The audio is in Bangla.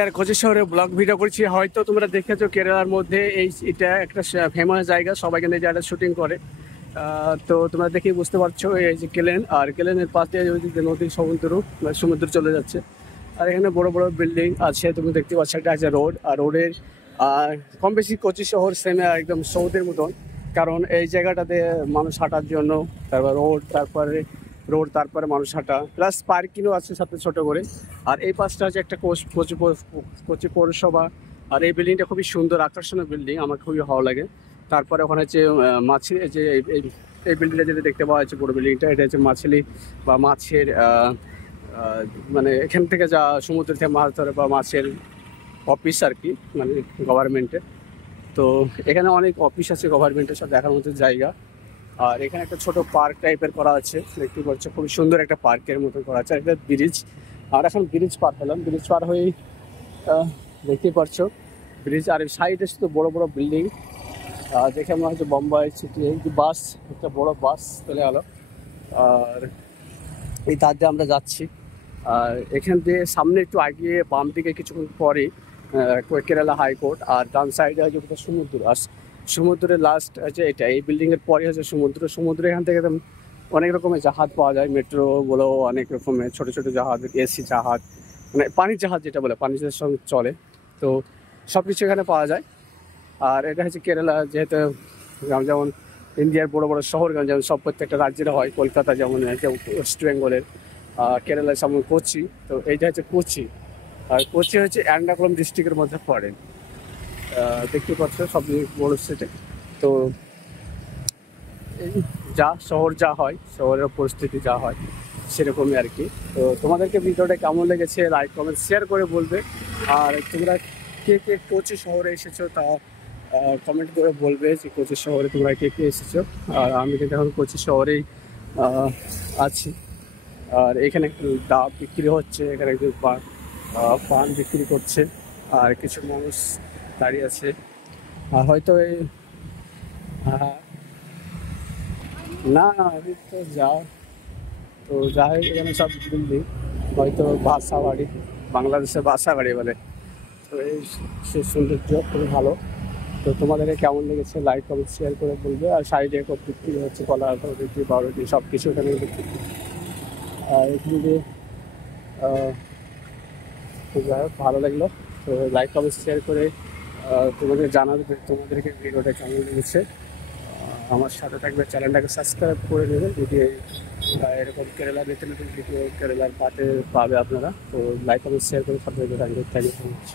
আর কোচি শহরে ব্লগ ভিডিও করছি। হয়তো তোমরা দেখেছো কেরালার মধ্যে এটা একটা ফেমাস জায়গা, সবাই এখানে জায়গাটা শুটিং করে। তো তোমরা দেখে বুঝতে পারছো এই যে কেলেন, আর কেলেনের পাশ দিয়ে ওইদিকে নদী সমুদ্র চলে যাচ্ছে। আর এখানে বড় বড় বিল্ডিং আছে, তুমি দেখতে পাচ্ছ। একটা আছে রোড, আর রোডের কম বেশি কোচি শহর সেম একদম সৌদের মতন। কারণ এই জায়গাটাতে মানুষ হাঁটার জন্য, তারপর তারপরে মানুষ হাঁটা, প্লাস পার্কিংও আছে সাথে ছোট করে। আর এই পাশটা হচ্ছে একটা কোচি পৌরসভা। আর এই বিল্ডিংটা খুবই সুন্দর, আকর্ষণীয় বিল্ডিং, আমার খুবই ভালো লাগে। তারপরে ওখানে হচ্ছে মাছি, যে এই বিল্ডিংটা যেটা দেখতে পাওয়া যাচ্ছে, বড় বিল্ডিংটা, এটা হচ্ছে মাছলি বা মাছের মানে এখান থেকে যা সমুদ্র থেকে মাছ ধরে বা মাছের অফিস আর কি, মানে গভর্নমেন্টের। তো এখানে অনেক অফিস আছে গভর্নমেন্টের, সব দেখার মতো জায়গা। আর এখানে একটা ছোট পার্ক টাইপের করা আছে, দেখতে পাচ্ছ, খুবই সুন্দর একটা পার্কের মতো করা আছে। একটা ব্রিজ, আর এখন ব্রিজ পার হলাম, ব্রিজ পার হয়েই দেখতেই পাচ্ছ ব্রিজ। আর সাইডে শুধু বড় বড় বিল্ডিং, দেখে মনে হচ্ছে বোম্বাই সিটি। এই যে বাস, একটা বড় বাস চলে গেল, আর এই তার দিয়ে আমরা যাচ্ছি। আর এখান দিয়ে সামনে একটু আগিয়ে বাম দিকে কিছুক্ষণ পরে কেরালা হাইকোর্ট, আর ডান সাইডে হচ্ছে সমুদ্র। আর সমুদ্রের লাস্ট হচ্ছে এটা, এই বিল্ডিংয়ের পরে হচ্ছে সমুদ্র এখান থেকে অনেক রকমের জাহাজ পাওয়া যায়, মেট্রো বলো, অনেক রকমের ছোট ছোট জাহাজ, এসি জাহাজ, মানে পানির জাহাজ যেটা বলে, পানির জাহাজের সঙ্গে চলে। তো সব কিছু এখানে পাওয়া যায়। আর এটা হচ্ছে কেরালা, যেহেতু যেমন ইন্ডিয়ার বড় বড় শহরগঞ্জ যেমন সব প্রত্যেকটা রাজ্যের হয়, কলকাতা যেমন ওয়েস্ট বেঙ্গলের, কেরালার যেমন কোচি। তো এইটা হচ্ছে কোচি, আর কোচি হচ্ছে এর্নাকুলাম ডিস্ট্রিক্টের মধ্যে পড়ে। দেখতে পাচ্ছ সব বড় সিটি। তো এই শহর যা হয়, শহরের পরিস্থিতি যা হয় সেরকমই আর কি। তো তোমাদেরকে ভিডিওটা কেমন লেগেছে লাইক কমেন্ট শেয়ার করে বলবে। আর তোমরা কে কে কোচি শহরে এসেছো তা কমেন্ট করে বলবে যে কোচি শহরে তোমরা কে কে এসেছো। আর আমি কিন্তু এখন কোচি শহরেই আছি। আর এখানে একটু ডাব বিক্রি হচ্ছে, এখানে একটু পান বিক্রি করছে, আর কিছু মানুষ দাঁড়িয়ে আছে। আর হয়তো এই না আমি তো তো যাই এখানে সব বিল্ডিং, হয়তো বাসা বাড়ি, বাংলাদেশের বাসা বাড়ি বলে। তো এই সে সৌন্দর্য খুবই ভালো। তো তোমাদেরকে কেমন লেগেছে লাইক কমেন্ট শেয়ার করে বলবে। আর সাইডে বিক্রি হচ্ছে কলা বিক্রি, পাউরুটি, সব কিছু এখানে বিক্রি। আর এখান দিয়ে যাই হোক, ভালো লাগলো। তো লাইক কমেন্ট শেয়ার করে তোমাদের জানাবে তোমাদেরকে ভিডিওটা কেমন লেগেছে। আমার সাথে থাকবে, চ্যানেলটাকে সাবস্ক্রাইব করে নেবে যদি এরকম কেরালা নতুন নতুন ভিডিও কেরালার পাতে পাবে আপনারা। তো লাইক কমেন্ট শেয়ার করে সাথে থাকবে। Thank you so much.